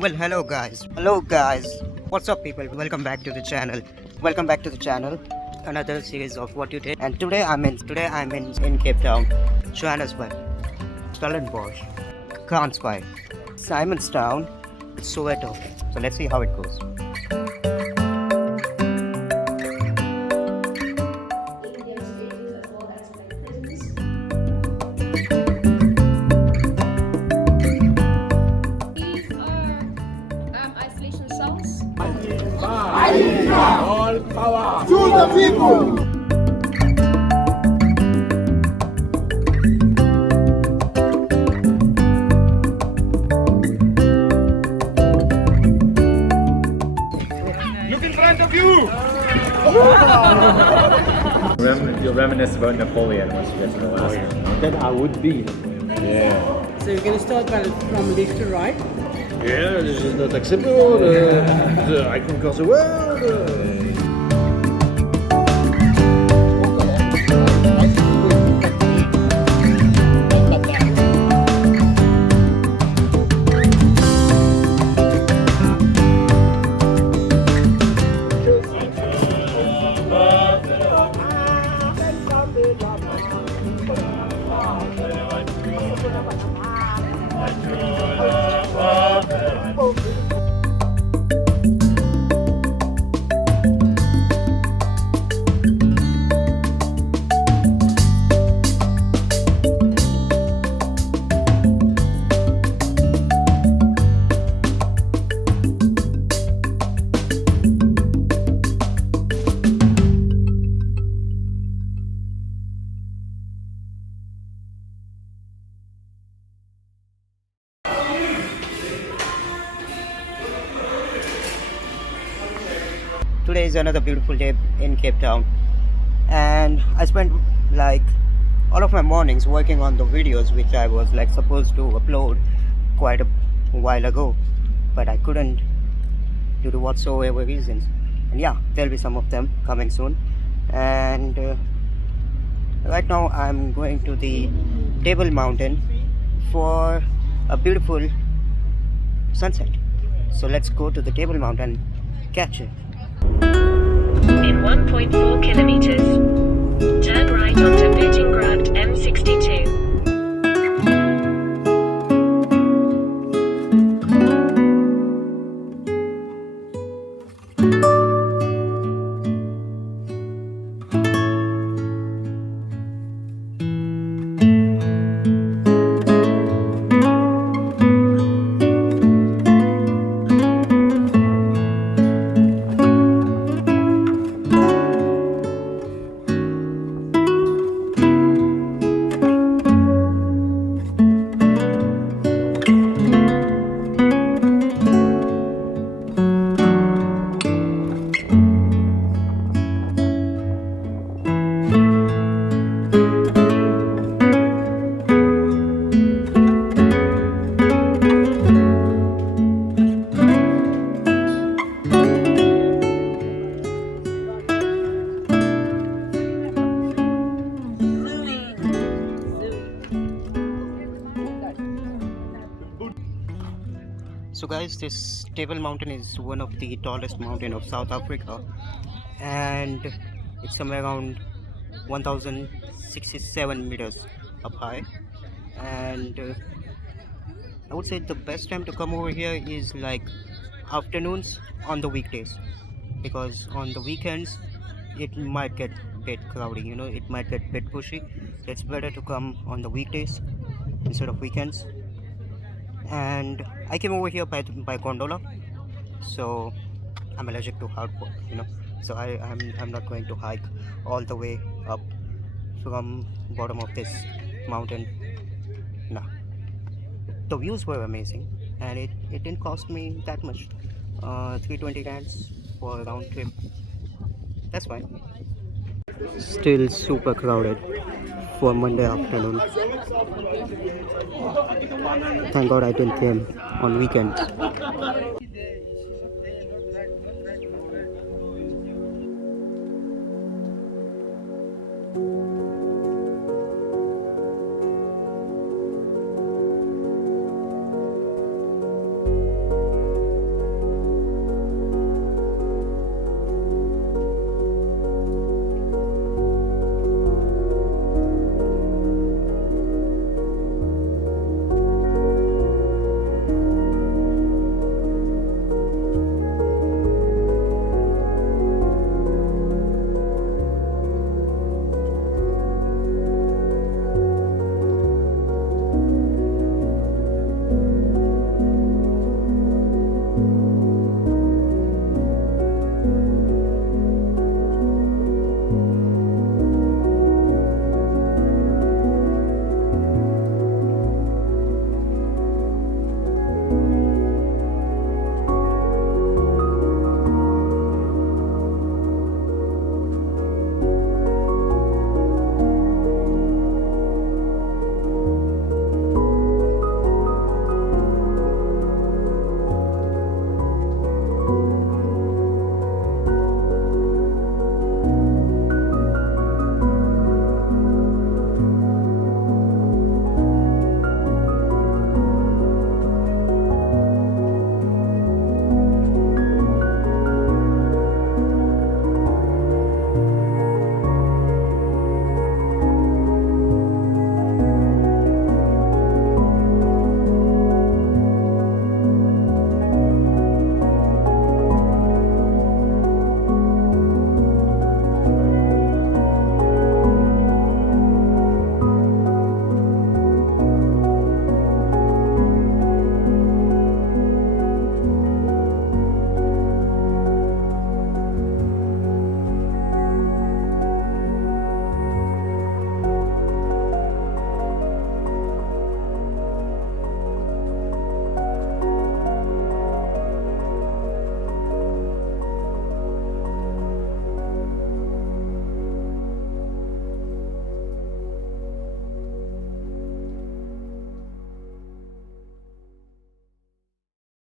Well, hello guys, what's up people, welcome back to the channel, another series of what you did. And today I'm in Cape Town, Johannesburg, Stellenbosch, Gansbaai, Simonstown, Soweto. So let's see how it goes. Isolation songs. All power to the people. Look in front of you. You'll reminisce about Napoleon once you get to the last one. Then I would be. Yeah. So you're going to start from left to right. Yeah, this is not acceptable. I conquer the world. Today is another beautiful day in Cape Town, and I spent like all of my mornings working on the videos which I was like supposed to upload quite a while ago, but I couldn't due to whatsoever reasons. And yeah, there'll be some of them coming soon. And right now I'm going to the Table Mountain for a beautiful sunset. So let's go to the Table Mountain, catch it. In 1.4 kilometers, turn right onto Pettingracht M62. So guys, this Table Mountain is one of the tallest mountain of South Africa, and it's somewhere around 1067 meters up high. And I would say the best time to come over here is like afternoons on the weekdays, because on the weekends it might get bit crowded, it might get bit pushy. So it's better to come on the weekdays instead of weekends. And I came over here by gondola, so I'm allergic to hard work, so I'm not going to hike all the way up from bottom of this mountain. Nah, the views were amazing, and it didn't cost me that much, 320 rands for a round trip. That's fine. Still super crowded for Monday afternoon. Thank God I didn't came on weekends.